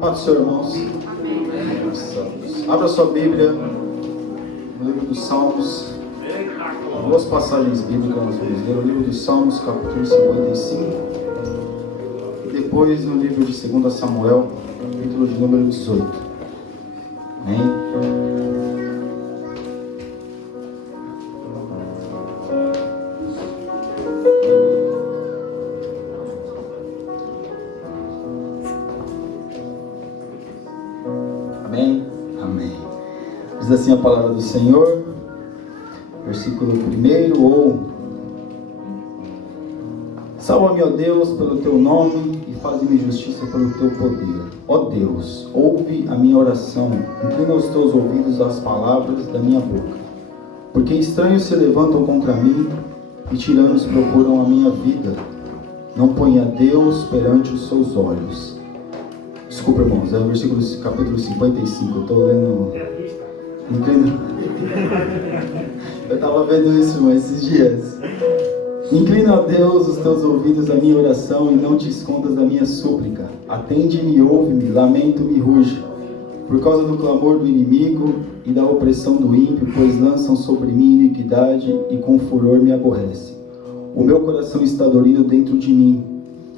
Paz do Senhor, irmãos. Abra sua Bíblia no livro dos Salmos. Duas passagens bíblicas nós vamos ler. O livro dos Salmos, capítulo 55. E depois no livro de 2 Samuel, capítulo de número 18. Amém? Diz assim a palavra do Senhor, versículo 1, ou salva-me, ó Deus, pelo teu nome e faz-me justiça pelo teu poder. Ó Deus, ouve a minha oração, inclina os teus ouvidos às palavras da minha boca. Porque estranhos se levantam contra mim e tiranos procuram a minha vida. Não ponha Deus perante os seus olhos. Desculpa, irmãos, é o versículo capítulo 55, eu estou lendo... Eu estava vendo isso esses dias. Inclina, ó Deus, os teus ouvidos à minha oração e não te escondas da minha súplica. Atende-me e ouve-me, lamento-me e rujo, por causa do clamor do inimigo e da opressão do ímpio, pois lançam sobre mim iniquidade e com furor me aborrecem. O meu coração está dorido dentro de mim,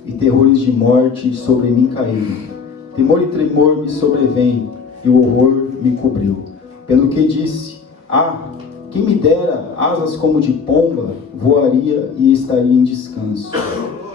e terrores de morte sobre mim caíram. Temor e tremor me sobrevêm, e o horror me cobriu. Pelo que disse, quem me dera asas como de pomba, voaria e estaria em descanso.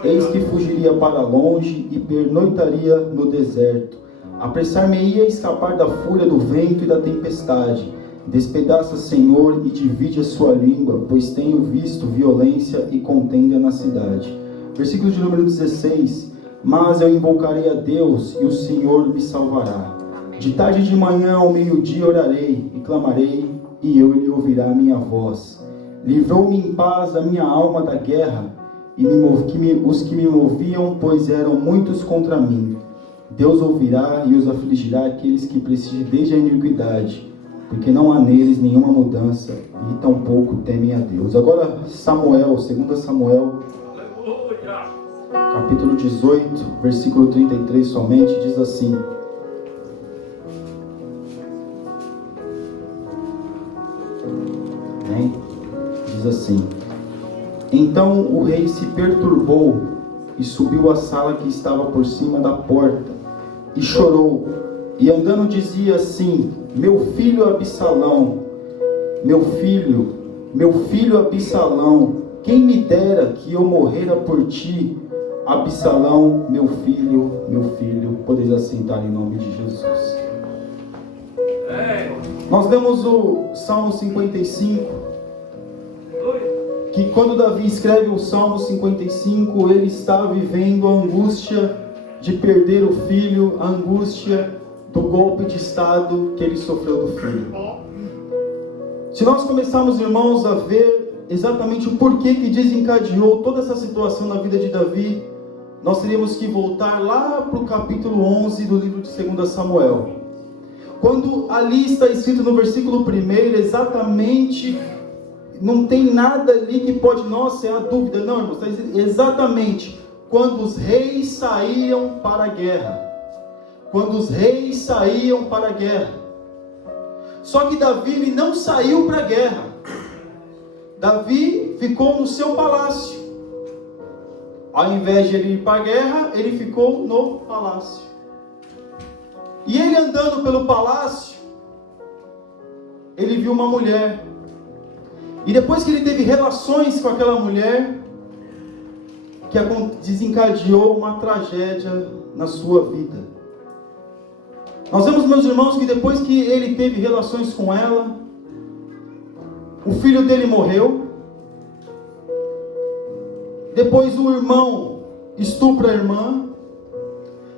Eis que fugiria para longe e pernoitaria no deserto. Apressar-me-ia a escapar da fúria do vento e da tempestade. Despedaça, Senhor, e divide a sua língua, pois tenho visto violência e contenda na cidade. Versículo de número 16. Mas eu invocarei a Deus e o Senhor me salvará. De tarde e de manhã ao meio-dia orarei e clamarei, e ele ouvirá a minha voz. Livrou-me em paz a minha alma da guerra, e os que me moviam, pois eram muitos contra mim. Deus ouvirá e os afligirá aqueles que prestigem desde a iniquidade, porque não há neles nenhuma mudança, e tampouco temem a Deus. Agora Samuel, 2 Samuel, capítulo 18, versículo 33 somente, diz assim... Diz assim: Então o rei se perturbou e subiu à sala que estava por cima da porta e chorou, e andando dizia assim: Meu filho Absalão, meu filho Absalão, quem me dera que eu morrera por ti, Absalão, meu filho. Podeis assentar em nome de Jesus. Nós lemos o Salmo 55, que quando Davi escreve o Salmo 55, ele está vivendo a angústia de perder o filho, a angústia do golpe de estado que ele sofreu do filho. Se nós começarmos, irmãos, a ver exatamente o porquê que desencadeou toda essa situação na vida de Davi, nós teríamos que voltar lá para o capítulo 11 do livro de 2 Samuel. Quando ali está escrito no versículo 1, exatamente, não tem nada ali que pode, nossa, é a dúvida. Não, irmão, está escrito exatamente quando os reis saíam para a guerra. Quando os reis saíam para a guerra. Só que Davi, ele não saiu para a guerra. Davi ficou no seu palácio. Ao invés de ele ir para a guerra, ele ficou no palácio. E ele andando pelo palácio, ele viu uma mulher. E depois que ele teve relações com aquela mulher, que desencadeou uma tragédia na sua vida. Nós vemos, meus irmãos, que depois que ele teve relações com ela, o filho dele morreu. Depois o irmão estupra a irmã.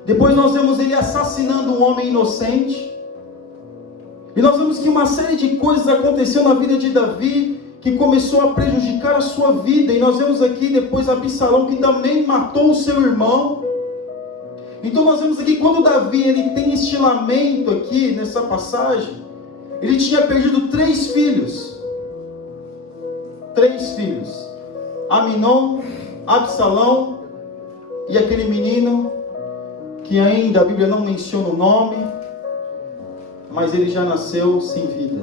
Depois nós vemos ele assassinando um homem inocente. E nós vemos que uma série de coisas aconteceu na vida de Davi, que começou a prejudicar a sua vida. E nós vemos aqui depois Absalão, que também matou o seu irmão. Então nós vemos aqui, quando Davi ele tem este lamento aqui, nessa passagem, ele tinha perdido 3 filhos. 3 filhos. Aminon, Absalão e aquele menino que ainda a Bíblia não menciona o nome, mas ele já nasceu sem vida.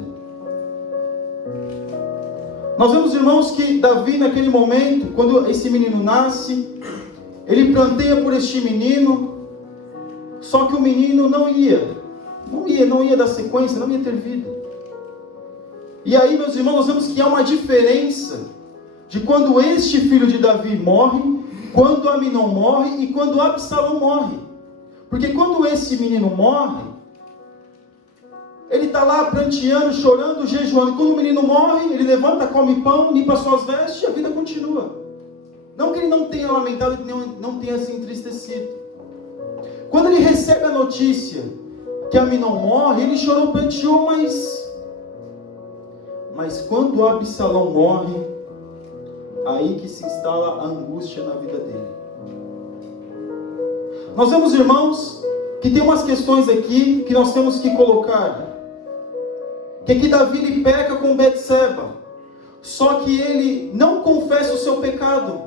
Nós vemos, irmãos, que Davi naquele momento, quando esse menino nasce, ele planteia por este menino, só que o menino não ia dar sequência, não ia ter vida. E aí, meus irmãos, nós vemos que há uma diferença de quando este filho de Davi morre, quando Aminon morre e quando Absalão morre. Porque quando esse menino morre, ele está lá pranteando, chorando, jejuando. Quando o menino morre, ele levanta, come pão, limpa suas vestes e a vida continua. Não que ele não tenha lamentado, que não tenha se entristecido. Quando ele recebe a notícia que Aminon morre, ele chorou, pranteou, mas quando Absalão morre, aí que se instala a angústia na vida dele. Nós vemos, irmãos, que tem umas questões aqui que nós temos que colocar. Que aqui Davi ele peca com Betseba, só que ele não confessa o seu pecado.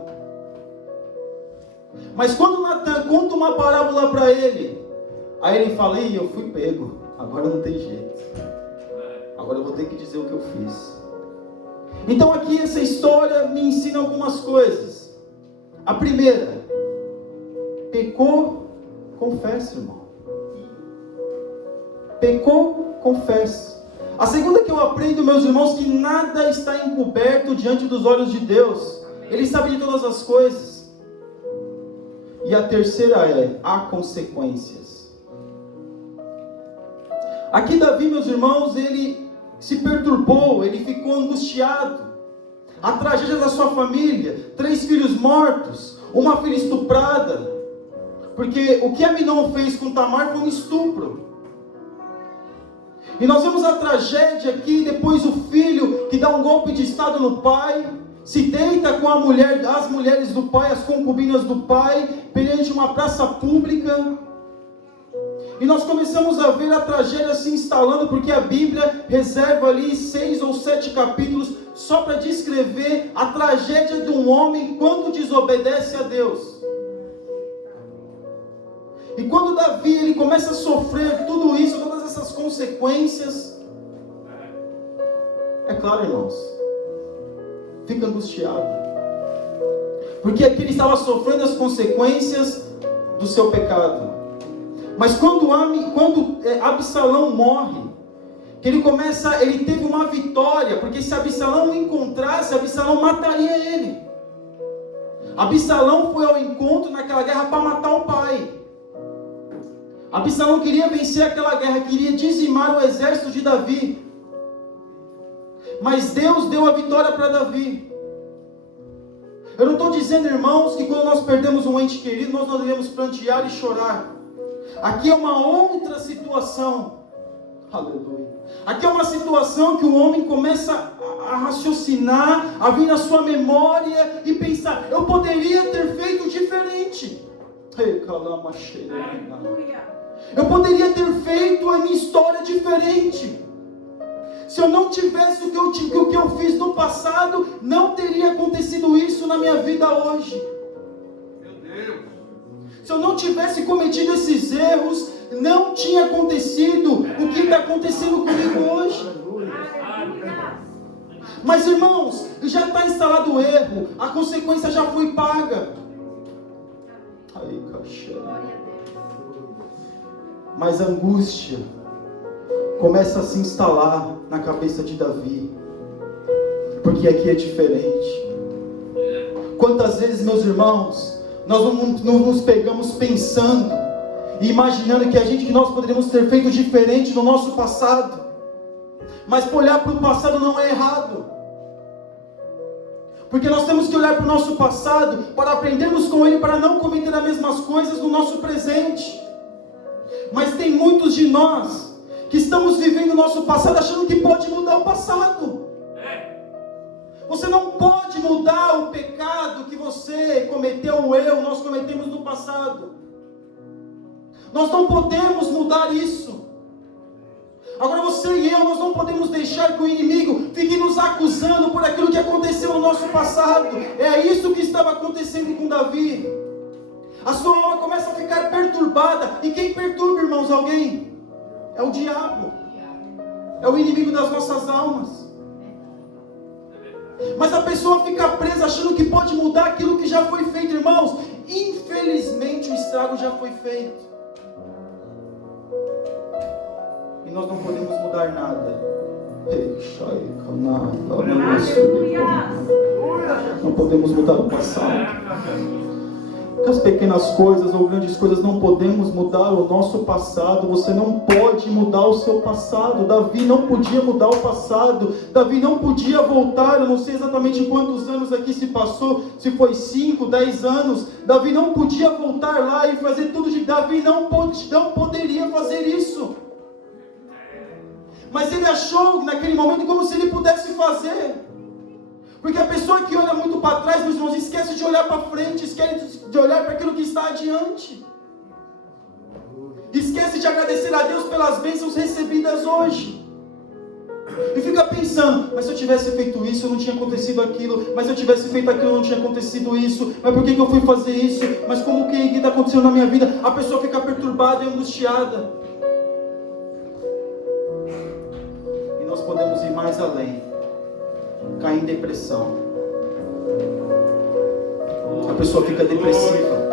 Mas quando Natan conta uma parábola para ele, aí ele fala: "Ih, eu fui pego, agora não tem jeito, agora eu vou ter que dizer o que eu fiz." Então aqui essa história me ensina algumas coisas. A primeira: pecou, confessa, irmão. Pecou, confessa. A segunda que eu aprendo, meus irmãos, que nada está encoberto diante dos olhos de Deus. Ele sabe de todas as coisas. E a terceira é: há consequências. Aqui Davi, meus irmãos, ele se perturbou, ele ficou angustiado. A tragédia da sua família, 3 filhos mortos, uma filha estuprada. Porque o que Aminon fez com Tamar foi um estupro. E nós vemos a tragédia aqui, depois o filho que dá um golpe de estado no pai, se deita com as mulheres do pai, as concubinas do pai, perante uma praça pública. E nós começamos a ver a tragédia se instalando, porque a Bíblia reserva ali 6 ou 7 capítulos só para descrever a tragédia de um homem quando desobedece a Deus. E quando Davi ele começa a sofrer tudo isso, todas essas consequências, é claro, irmãos, fica angustiado. Porque aqui ele estava sofrendo as consequências do seu pecado. Mas quando Absalão morre, que ele teve uma vitória, porque se Absalão o encontrasse, Absalão mataria ele. Absalão foi ao encontro naquela guerra para matar o pai. Absalão queria vencer aquela guerra, queria dizimar o exército de Davi. Mas Deus deu a vitória para Davi. Eu não estou dizendo, irmãos, que quando nós perdemos um ente querido, nós não devemos prantear e chorar. Aqui é uma outra situação. Aleluia. Aqui é uma situação que o homem começa a raciocinar, a vir na sua memória e pensar: eu poderia ter feito diferente. Eu poderia ter feito a minha história diferente. Se eu não tivesse o que eu fiz no passado, não teria acontecido isso na minha vida hoje. Meu Deus. Se eu não tivesse cometido esses erros, não tinha acontecido o que está acontecendo comigo hoje. Mas, irmãos, já está instalado o erro, a consequência já foi paga. Mas a angústia começa a se instalar na cabeça de Davi, porque aqui é diferente. Quantas vezes, meus irmãos, nós não nos pegamos pensando e imaginando que nós poderíamos ter feito diferente no nosso passado, mas olhar para o passado não é errado, porque nós temos que olhar para o nosso passado para aprendermos com ele, para não cometer as mesmas coisas no nosso presente. Mas tem muitos de nós que estamos vivendo o nosso passado achando que pode mudar o passado. Você não pode mudar o pecado que você cometeu, o erro nós cometemos no passado. Nós não podemos mudar isso. Agora você e eu, nós não podemos deixar que o inimigo fique nos acusando por aquilo que aconteceu no nosso passado. É isso que estava acontecendo com Davi. A sua alma começa a ficar perturbada. E quem perturba, irmãos, alguém? É o diabo. É o inimigo das nossas almas. Mas a pessoa fica presa achando que pode mudar aquilo que já foi feito, irmãos. Infelizmente o estrago já foi feito. E nós não podemos mudar nada. Não podemos mudar o passado. As pequenas coisas ou grandes coisas, não podemos mudar o nosso passado. Você não pode mudar o seu passado. Davi não podia mudar o passado. Davi não podia voltar. Eu não sei exatamente quantos anos aqui se passou, se foi 5, 10 anos. Davi não podia voltar lá e fazer tudo de Davi. Não poderia fazer isso. Mas ele achou naquele momento como se ele pudesse fazer. Porque a pessoa que olha muito para trás, meus irmãos, esquece de olhar para frente, esquece de olhar para aquilo que está adiante. Esquece de agradecer a Deus pelas bênçãos recebidas hoje. E fica pensando, mas se eu tivesse feito isso, não tinha acontecido aquilo. Mas se eu tivesse feito aquilo, não tinha acontecido isso. Mas por que eu fui fazer isso? Mas como que está acontecendo na minha vida? A pessoa fica perturbada e angustiada. E nós podemos ir mais além. Cair em depressão. A pessoa fica depressiva.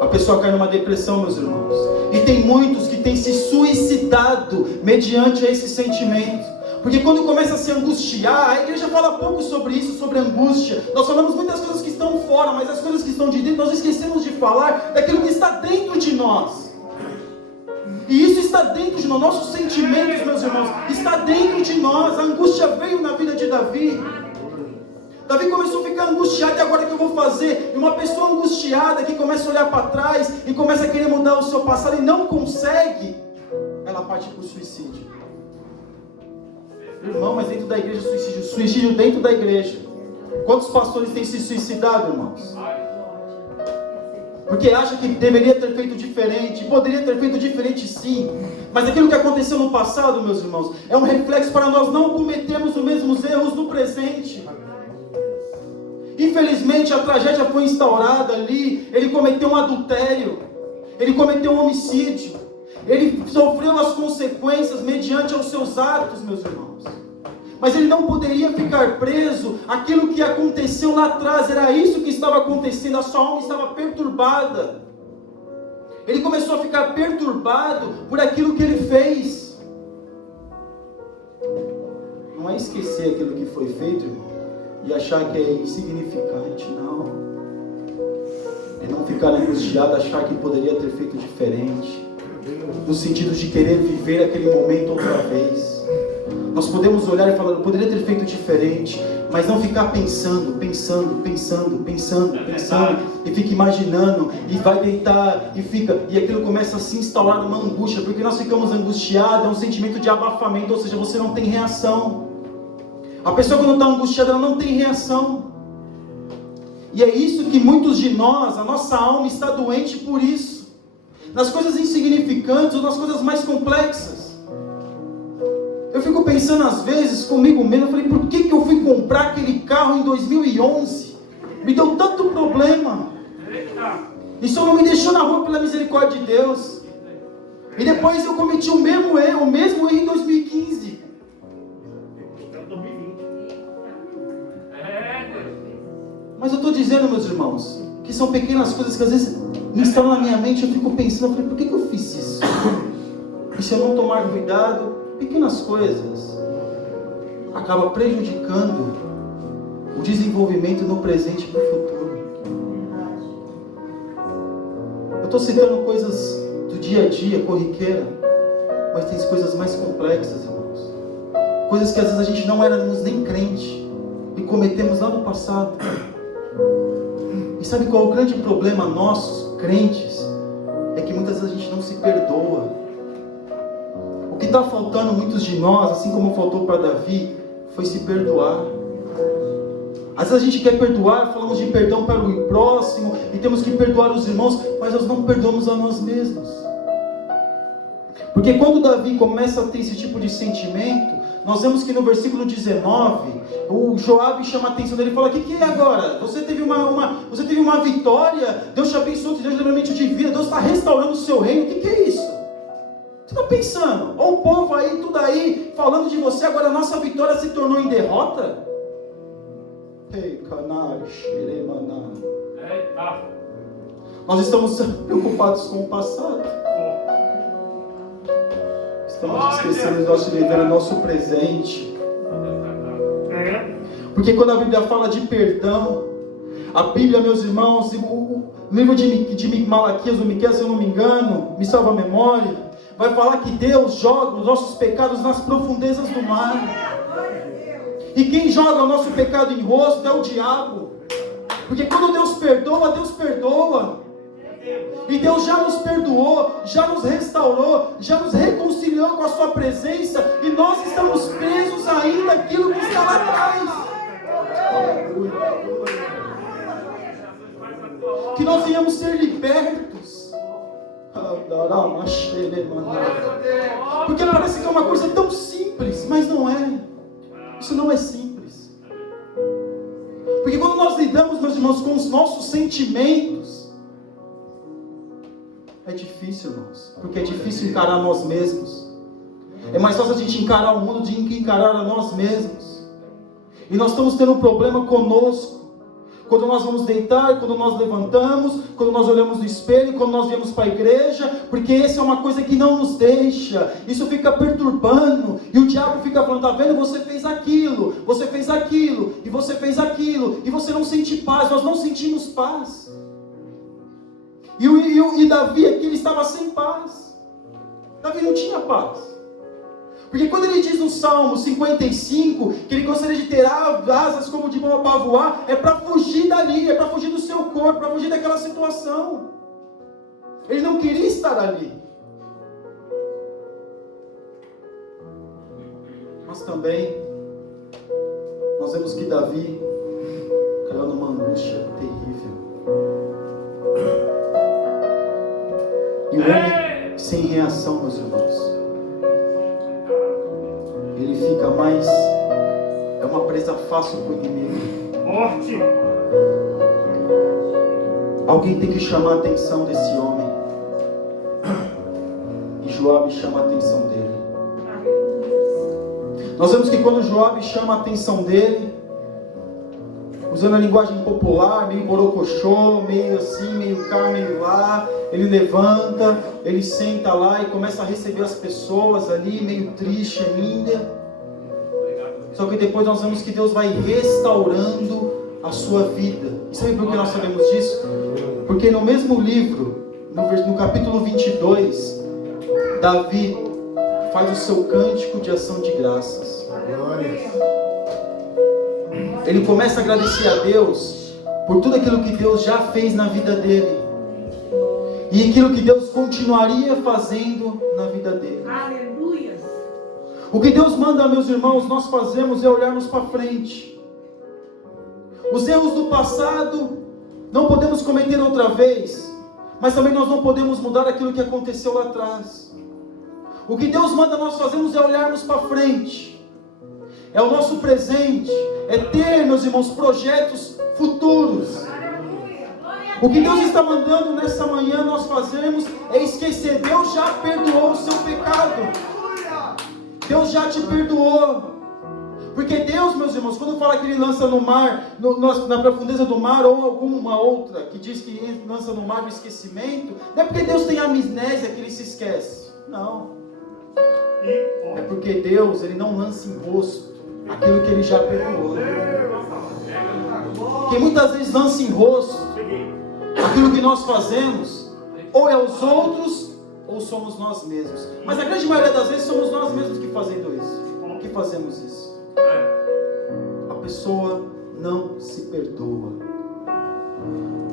A pessoa cai numa depressão, meus irmãos. E tem muitos que têm se suicidado mediante esse sentimento. Porque quando começa a se angustiar, a igreja fala pouco sobre isso, sobre angústia. Nós falamos muitas coisas que estão fora, mas as coisas que estão de dentro, nós esquecemos de falar daquilo que está dentro de nós. E isso está dentro de nós, nossos sentimentos, meus irmãos, está dentro de nós. A angústia veio na vida de Davi. Davi começou a ficar angustiado, e agora o que eu vou fazer? E uma pessoa angustiada que começa a olhar para trás e começa a querer mudar o seu passado e não consegue, ela parte para o suicídio. Irmão, mas dentro da igreja suicídio dentro da igreja. Quantos pastores têm se suicidado, irmãos? Porque acha que deveria ter feito diferente, poderia ter feito diferente sim, mas aquilo que aconteceu no passado, meus irmãos, é um reflexo para nós não cometermos os mesmos erros no presente. Infelizmente a tragédia foi instaurada ali, ele cometeu um adultério, ele cometeu um homicídio, ele sofreu as consequências mediante aos seus atos, meus irmãos. Mas ele não poderia ficar preso àquilo que aconteceu lá atrás. Era isso que estava acontecendo. A sua alma estava perturbada. Ele começou a ficar perturbado por aquilo que ele fez. Não é esquecer aquilo que foi feito, irmão, e achar que é insignificante, não. É não ficar angustiado, achar que poderia ter feito diferente, no sentido de querer viver aquele momento outra vez. Nós podemos olhar e falar, eu poderia ter feito diferente, mas não ficar pensando, e fica imaginando, e vai deitar, e aquilo começa a se instaurar numa angústia, porque nós ficamos angustiados, é um sentimento de abafamento, ou seja, você não tem reação. A pessoa quando está angustiada, ela não tem reação. E é isso que muitos de nós, a nossa alma está doente por isso. Nas coisas insignificantes ou nas coisas mais complexas. Eu fico pensando às vezes comigo mesmo, eu falei, por que eu fui comprar aquele carro em 2011? Me deu tanto problema. E só não me deixou na rua pela misericórdia de Deus. E depois eu cometi o mesmo erro em 2015. Mas eu estou dizendo, meus irmãos, que são pequenas coisas que às vezes me instalam na minha mente. Eu fico pensando, eu falei, por que eu fiz isso? E se eu não tomar cuidado, pequenas coisas acabam prejudicando o desenvolvimento no presente e no futuro. Eu estou citando coisas do dia a dia, corriqueira, mas tem coisas mais complexas, irmãos. Coisas que às vezes a gente não éramos nem crente e cometemos lá no passado. E sabe qual é o grande problema nossos, crentes? É que muitas vezes a gente não se perdoa. O que está faltando muitos de nós, assim como faltou para Davi, foi se perdoar. Às vezes a gente quer perdoar, falamos de perdão para o próximo, e temos que perdoar os irmãos, mas nós não perdoamos a nós mesmos. Porque quando Davi começa a ter esse tipo de sentimento, nós vemos que no versículo 19, o Joabe chama a atenção dele e fala, o que é agora? Você teve teve uma vitória, Deus te abençoou, te deu livramento de vida, Deus está restaurando o seu reino. O que é isso? Você está pensando? Olha o povo aí, tudo aí, falando de você, agora a nossa vitória se tornou em derrota? Ei, canário, xeremaná. Nós estamos preocupados com o passado. Estamos esquecendo de nós viver o nosso presente. Porque quando a Bíblia fala de perdão, a Bíblia, meus irmãos, o livro de Malaquias ou Miqueias, se eu não me engano, me salva a memória, vai falar que Deus joga os nossos pecados nas profundezas do mar. E quem joga o nosso pecado em rosto é o diabo. Porque quando Deus perdoa, Deus perdoa. E Deus já nos perdoou, já nos restaurou, já nos reconciliou com a sua presença, e nós estamos presos ainda àquilo que está lá atrás. Que nós venhamos ser libertos. Porque parece que é uma coisa tão simples, mas não é. Isso não é simples. Porque quando nós lidamos, meus irmãos, com os nossos sentimentos, é difícil, irmãos, porque é difícil encarar nós mesmos. É mais fácil a gente encarar o mundo do que encarar a nós mesmos. E nós estamos tendo um problema conosco. Quando nós vamos deitar, quando nós levantamos, quando nós olhamos no espelho, quando nós viemos para a igreja, porque essa é uma coisa que não nos deixa. Isso fica perturbando, e o diabo fica falando, tá vendo, você fez aquilo, e você fez aquilo, e você não sente paz. Nós não sentimos paz. E Davi aqui, ele estava sem paz. Davi não tinha paz. Porque quando ele diz no Salmo 55, que ele gostaria de ter asas como de uma para voar, é para fugir dali, é para fugir do seu corpo, para fugir daquela situação. Ele não queria estar ali. Mas também, nós vemos que Davi caiu numa angústia terrível. E o homem sem reação, meus irmãos, ele fica mais, é uma presa fácil para o inimigo. Morte! Alguém tem que chamar a atenção desse homem. E Joabe chama a atenção dele. Nós vemos que quando Joabe chama a atenção dele, usando a linguagem popular, meio borocochô, meio assim, meio cá, meio lá, ele levanta, ele senta lá e começa a receber as pessoas ali, meio triste ainda. Só que depois nós vemos que Deus vai restaurando a sua vida. E sabe por que nós sabemos disso? Porque no mesmo livro, no capítulo 22, Davi faz o seu cântico de ação de graças. Ele começa a agradecer a Deus por tudo aquilo que Deus já fez na vida dele. E aquilo que Deus continuaria fazendo na vida dele. Aleluia. O que Deus manda, meus irmãos, nós fazemos é olharmos para frente. Os erros do passado não podemos cometer outra vez, mas também nós não podemos mudar aquilo que aconteceu lá atrás. O que Deus manda nós fazemos é olharmos para frente. É o nosso presente, é ter, meus irmãos, projetos futuros. O que Deus está mandando nessa manhã nós fazemos é esquecer. Deus já perdoou o seu pecado. Deus já te perdoou. Porque Deus, meus irmãos, quando fala que Ele lança no mar, na profundeza do mar, ou alguma outra que diz que Ele lança no mar do esquecimento, não é porque Deus tem amnésia que Ele se esquece. Não. É porque Deus, Ele não lança em rosto aquilo que Ele já perdoou. Porque muitas vezes lança em rosto aquilo que nós fazemos, ou é os outros, ou somos nós mesmos. Mas a grande maioria das vezes somos nós mesmos que fazemos isso. A pessoa não se perdoa.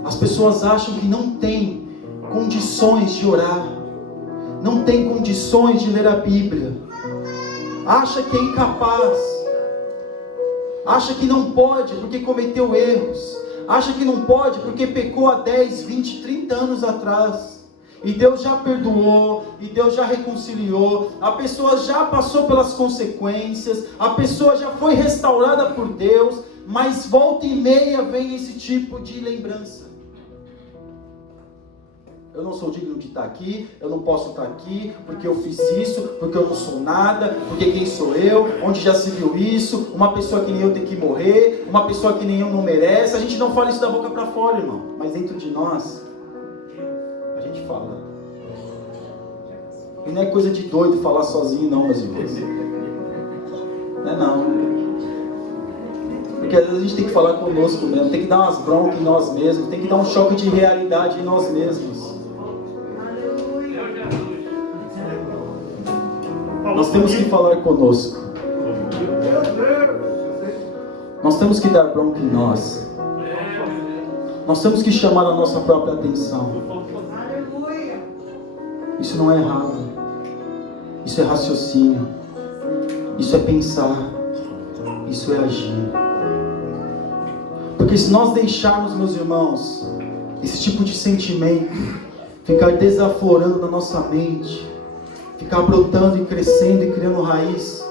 As pessoas acham que não tem condições de orar, não tem condições de ler a Bíblia, acha que é incapaz, acha que não pode porque cometeu erros, acha que não pode porque pecou há 10, 20, 30 anos atrás. E Deus já perdoou, e Deus já reconciliou, a pessoa já passou pelas consequências, a pessoa já foi restaurada por Deus, mas volta e meia vem esse tipo de lembrança. Eu não sou digno de estar aqui, eu não posso estar aqui, porque eu fiz isso, porque eu não sou nada, porque quem sou eu, onde já se viu isso, uma pessoa que nem eu tem que morrer, uma pessoa que nem eu não merece. A gente não fala isso da boca para fora, irmão, mas dentro de nós, a gente fala. E não é coisa de doido falar sozinho não, meus irmãos. Não é não. Porque às vezes a gente tem que falar conosco mesmo, tem que dar umas broncas em nós mesmos, tem que dar um choque de realidade em nós mesmos. Nós temos que falar conosco. Nós temos que dar bronca em nós. Nós temos que chamar a nossa própria atenção. Isso não é errado. Isso é raciocínio. Isso é pensar. Isso é agir. Porque se nós deixarmos, meus irmãos, esse tipo de sentimento ficar desaflorando na nossa mente, ficar brotando e crescendo e criando raiz,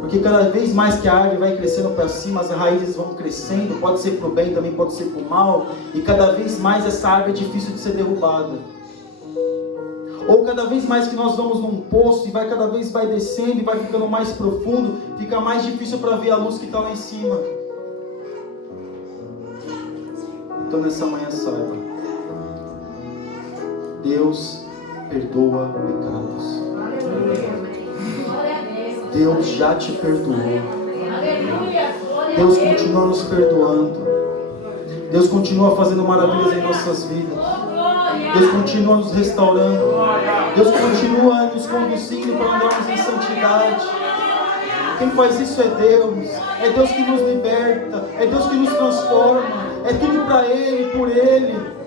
porque cada vez mais que a árvore vai crescendo para cima, as raízes vão crescendo, pode ser para o bem, também pode ser para o mal, e cada vez mais essa árvore é difícil de ser derrubada. Ou cada vez mais que nós vamos num poço e cada vez vai descendo e vai ficando mais profundo, fica mais difícil para ver a luz que está lá em cima. Então nessa manhã saiba, Deus perdoa pecados. Deus já te perdoou. Deus continua nos perdoando. Deus continua fazendo maravilhas em nossas vidas. Deus continua nos restaurando. Deus continua nos conduzindo para andarmos em santidade. Quem faz isso é Deus. É Deus que nos liberta. É Deus que nos transforma. É tudo para Ele, por Ele.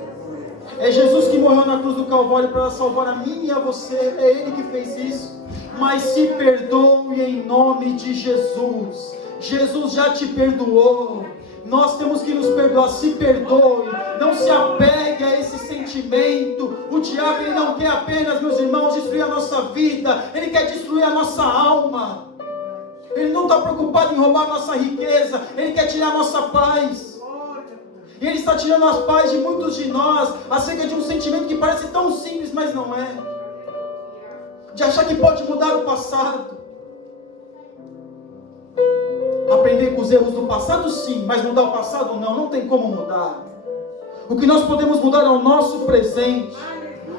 É Jesus que morreu na cruz do Calvário para salvar a mim e a você. É Ele que fez isso. Mas se perdoe em nome de Jesus. Jesus já te perdoou. Nós temos que nos perdoar. Se perdoe. Não se apegue a esse sentimento. O diabo ele não quer apenas, meus irmãos, destruir a nossa vida. Ele quer destruir a nossa alma. Ele não está preocupado em roubar a nossa riqueza. Ele quer tirar a nossa paz. E Ele está tirando as paz de muitos de nós acerca de um sentimento que parece tão simples, mas não é. De achar que pode mudar o passado. Aprender com os erros do passado, sim, mas mudar o passado, não. Não tem como mudar. O que nós podemos mudar é o nosso presente,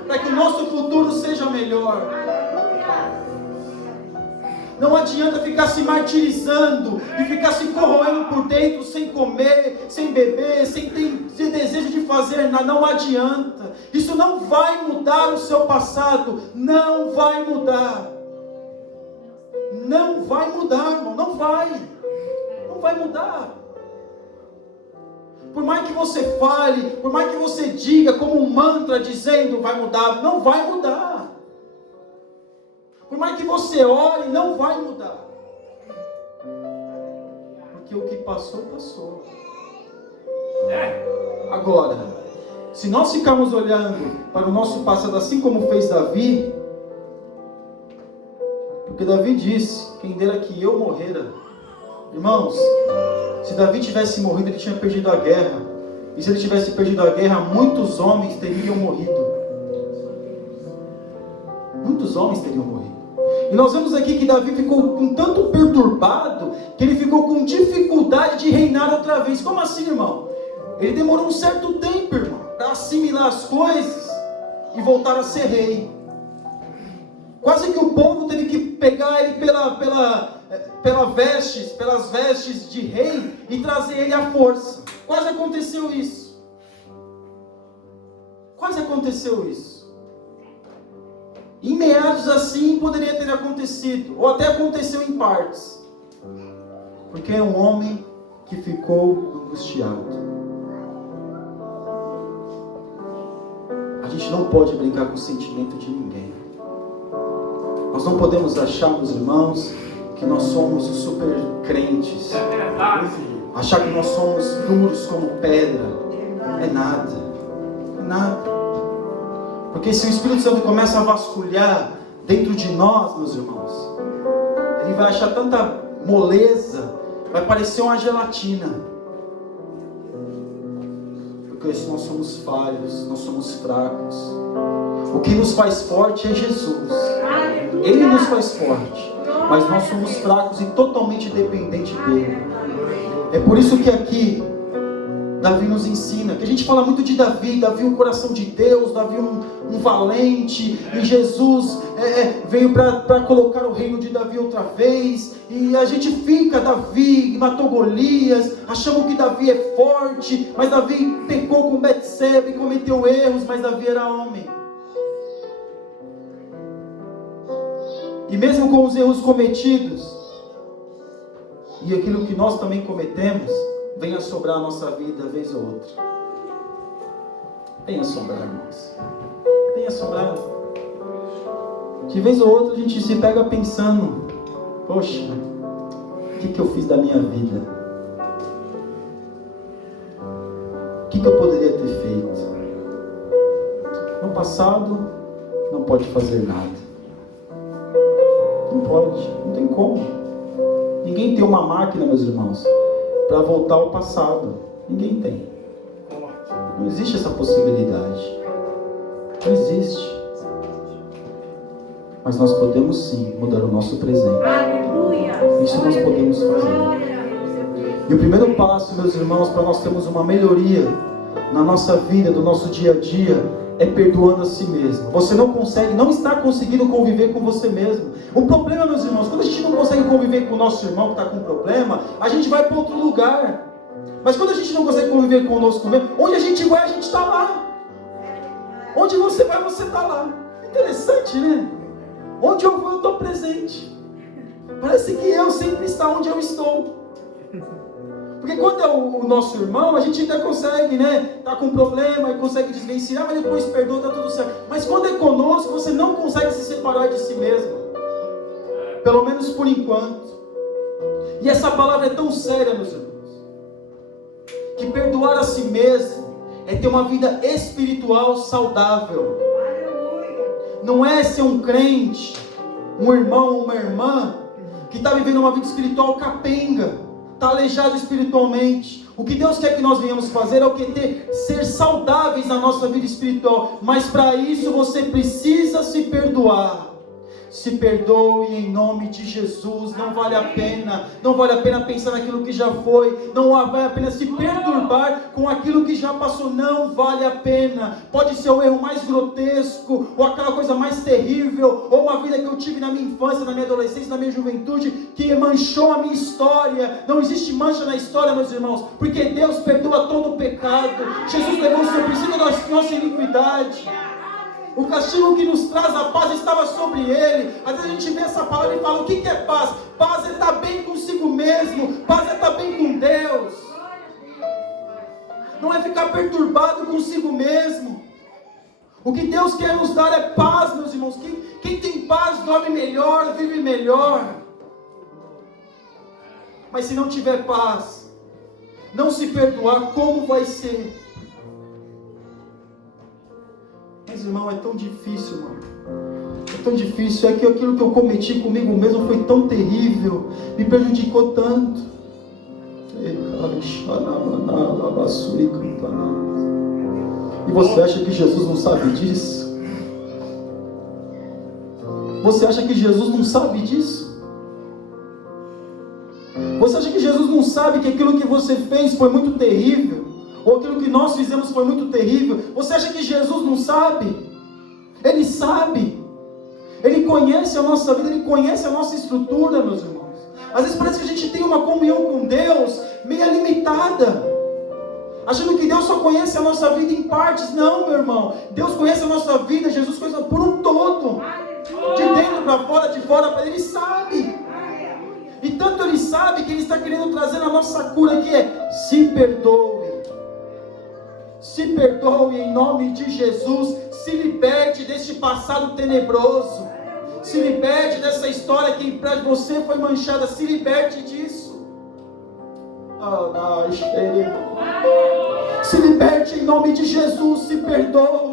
para que o nosso futuro seja melhor. Não adianta ficar se martirizando e ficar se corroendo por dentro, sem comer, sem beber, sem ter desejo de fazer nada. Não adianta. Isso não vai mudar o seu passado. Não vai mudar. Não vai mudar, irmão. Não vai. Não vai mudar. Por mais que você fale, por mais que você diga como um mantra dizendo vai mudar, não vai mudar. Por mais que você ore, não vai mudar. Porque o que passou, passou. Agora, se nós ficarmos olhando para o nosso passado assim como fez Davi, porque Davi disse, quem dera que eu morrera. Irmãos, se Davi tivesse morrido, ele tinha perdido a guerra. E se ele tivesse perdido a guerra, muitos homens teriam morrido. Muitos homens teriam morrido. E nós vemos aqui que Davi ficou um tanto perturbado, que ele ficou com dificuldade de reinar outra vez. Como assim, irmão? Ele demorou um certo tempo, irmão, para assimilar as coisas e voltar a ser rei. Quase que o povo teve que pegar ele pelas vestes de rei e trazer ele à força. Quase aconteceu isso. Quase aconteceu isso. Em meados assim poderia ter acontecido, ou até aconteceu em partes, porque é um homem que ficou angustiado. A gente não pode brincar com o sentimento de ninguém. Nós não podemos achar, meus irmãos, que nós somos os super crentes, achar que nós somos duros como pedra. É nada, é nada. Porque se o Espírito Santo começa a vasculhar dentro de nós, meus irmãos, ele vai achar tanta moleza, vai parecer uma gelatina. Porque nós somos falhos, nós somos fracos. O que nos faz forte é Jesus. Ele nos faz forte. Mas nós somos fracos e totalmente dependentes dele. É por isso que aqui Davi nos ensina, que a gente fala muito de Davi, Davi um coração de Deus, Davi um valente, e Jesus veio para colocar o reino de Davi outra vez, e a gente fica, Davi matou Golias, achamos que Davi é forte, mas Davi pecou com Betseba e cometeu erros, mas Davi era homem. E mesmo com os erros cometidos, e aquilo que nós também cometemos, venha sobrar a nossa vida vez ou outra. Venha sobrar, irmãos. Venha sobrar. De vez ou outra a gente se pega pensando, poxa, o que eu fiz da minha vida? O que eu poderia ter feito? No passado, não pode fazer nada. Não pode, não tem como. Ninguém tem uma máquina, meus irmãos, para voltar ao passado. Ninguém tem. Não existe essa possibilidade. Não existe. Mas nós podemos sim mudar o nosso presente. Isso nós podemos fazer. E o primeiro passo, meus irmãos, para nós termos uma melhoria na nossa vida, do nosso dia a dia, é perdoando a si mesmo. Você não está conseguindo conviver com você mesmo. O problema, meus irmãos, quando a gente não consegue conviver com o nosso irmão que está com problema, a gente vai para outro lugar. Mas quando a gente não consegue conviver conosco mesmo, onde a gente vai, a gente está lá. Onde você vai, você está lá. Interessante, né? Onde eu vou, eu estou presente. Parece que eu sempre estou onde eu estou. Porque quando é o nosso irmão, a gente ainda consegue, né? Tá com problema e consegue desvencilhar, mas depois perdoa, tá tudo certo. Mas quando é conosco, você não consegue se separar de si mesmo. Pelo menos por enquanto. E essa palavra é tão séria, meus irmãos, que perdoar a si mesmo é ter uma vida espiritual saudável. Não é ser um crente, um irmão ou uma irmã que está vivendo uma vida espiritual capenga, está aleijado espiritualmente. O que Deus quer que nós venhamos fazer é o que? Ser saudáveis na nossa vida espiritual. Mas para isso você precisa se perdoar. Se perdoe em nome de Jesus. Não vale a pena. Não vale a pena pensar naquilo que já foi. Não vale a pena se perturbar com aquilo que já passou. Não vale a pena. Pode ser o erro mais grotesco, ou aquela coisa mais terrível, ou uma vida que eu tive na minha infância, na minha adolescência, na minha juventude, que manchou a minha história. Não existe mancha na história, meus irmãos, porque Deus perdoa todo o pecado. Jesus levou sobre si toda a nossa iniquidade. O castigo que nos traz a paz estava sobre ele. Às vezes a gente vê essa palavra e fala, o que é paz? Paz é estar bem consigo mesmo. Paz é estar bem com Deus. Não é ficar perturbado consigo mesmo. O que Deus quer nos dar é paz, meus irmãos. Quem tem paz dorme melhor, vive melhor. Mas se não tiver paz, não se perdoar, como vai ser? Mas, irmão, é tão difícil, irmão. É tão difícil. É que aquilo que eu cometi comigo mesmo foi tão terrível. Me prejudicou tanto. E você acha que Jesus não sabe disso? Você acha que Jesus não sabe disso? Você acha que Jesus não sabe que aquilo que você fez foi muito terrível? Ou aquilo que nós fizemos foi muito terrível? Você acha que Jesus não sabe? Ele sabe. Ele conhece a nossa vida, Ele conhece a nossa estrutura, meus irmãos. Às vezes parece que a gente tem uma comunhão com Deus meio limitada, achando que Deus só conhece a nossa vida em partes. Não, meu irmão. Deus conhece a nossa vida, Jesus conhece por um todo. De dentro para fora, de fora para Ele sabe. E tanto Ele sabe que Ele está querendo trazer a nossa cura, que é: se perdoe. Se perdoe em nome de Jesus. Se liberte deste passado tenebroso. Se liberte dessa história que para você foi manchada. Se liberte disso. Se liberte em nome de Jesus. Se perdoe.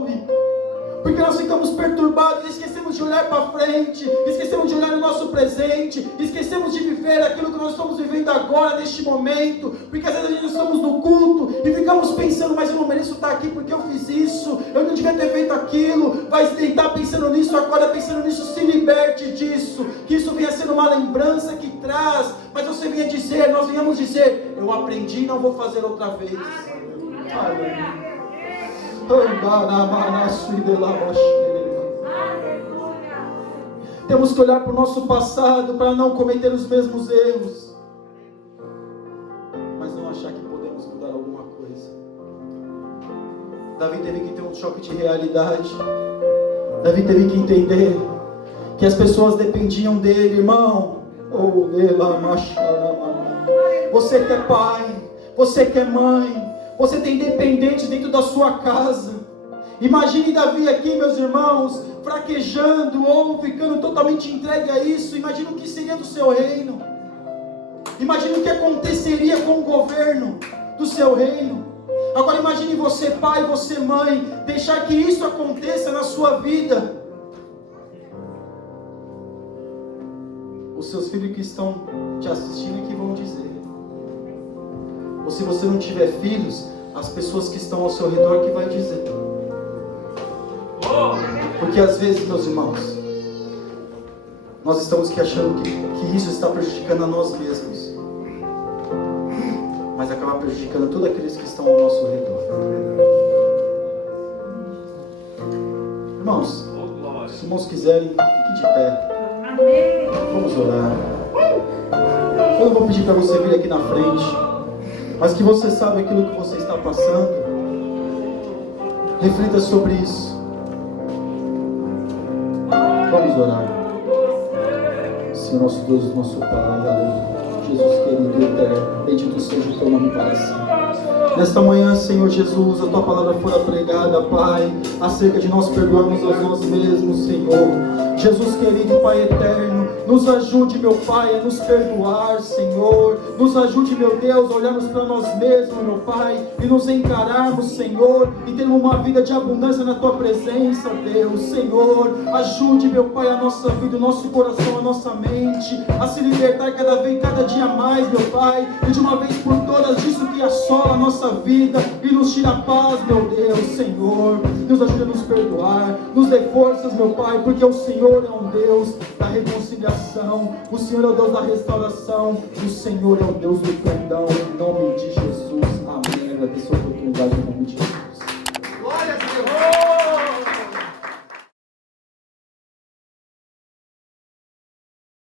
Porque nós ficamos perturbados, esquecemos de olhar para frente, esquecemos de olhar no nosso presente, esquecemos de viver aquilo que nós estamos vivendo agora, neste momento. Porque às vezes a gente estamos no culto e ficamos pensando, mas eu não mereço estar estar aqui porque eu fiz isso, eu não devia ter feito aquilo. Vai estar pensando nisso, acorda pensando nisso, se liberte disso. Que isso venha sendo uma lembrança que traz, mas você venha dizer, nós venhamos dizer: eu aprendi, não vou fazer outra vez. Aleluia. Temos que olhar para o nosso passado para não cometer os mesmos erros, mas não achar que podemos mudar alguma coisa. Davi teve que ter um choque de realidade. Davi teve que entender que as pessoas dependiam dele, irmão. Você que é pai, você que é mãe, você tem dependente dentro da sua casa. Imagine Davi aqui, meus irmãos, fraquejando ou ficando totalmente entregue a isso. Imagine o que seria do seu reino. Imagine o que aconteceria com o governo do seu reino. Agora imagine você, pai, você, mãe, deixar que isso aconteça na sua vida. Os seus filhos que estão te assistindo que vão dizer. Ou se você não tiver filhos, as pessoas que estão ao seu redor que vai dizer. Porque às vezes, meus irmãos, nós estamos aqui achando que isso está prejudicando a nós mesmos, mas acaba prejudicando todos aqueles que estão ao nosso redor. Irmãos, se os irmãos quiserem, fiquem de pé. Vamos orar. Eu não vou pedir para você vir aqui na frente, mas que você saiba aquilo que você está passando. Reflita sobre isso. Vamos orar. Senhor nosso Deus, nosso Pai, aleluia. Jesus querido e eterno, bendito seja o teu nome para sempre. Nesta manhã, Senhor Jesus, a tua palavra fora pregada, Pai, acerca de nós perdoarmos a nós mesmos, Senhor. Jesus querido, Pai eterno, nos ajude, meu Pai, a nos perdoar, Senhor. Nos ajude, meu Deus, a olharmos para nós mesmos, meu Pai, e nos encararmos, Senhor, e termos uma vida de abundância na tua presença, Deus. Senhor, ajude, meu Pai, a nossa vida, o nosso coração, a nossa mente, a se libertar cada dia mais, meu Pai, e de uma vez por todas disso que assola a nossa vida e nos tira a paz, meu Deus. Senhor, nos ajude a nos perdoar, nos dê forças, meu Pai, porque o Senhor é um Deus da reconciliação, o Senhor é o Deus da restauração, o Senhor é o Deus do perdão, em nome de Jesus, amém. Agradeço a oportunidade em nome de Jesus.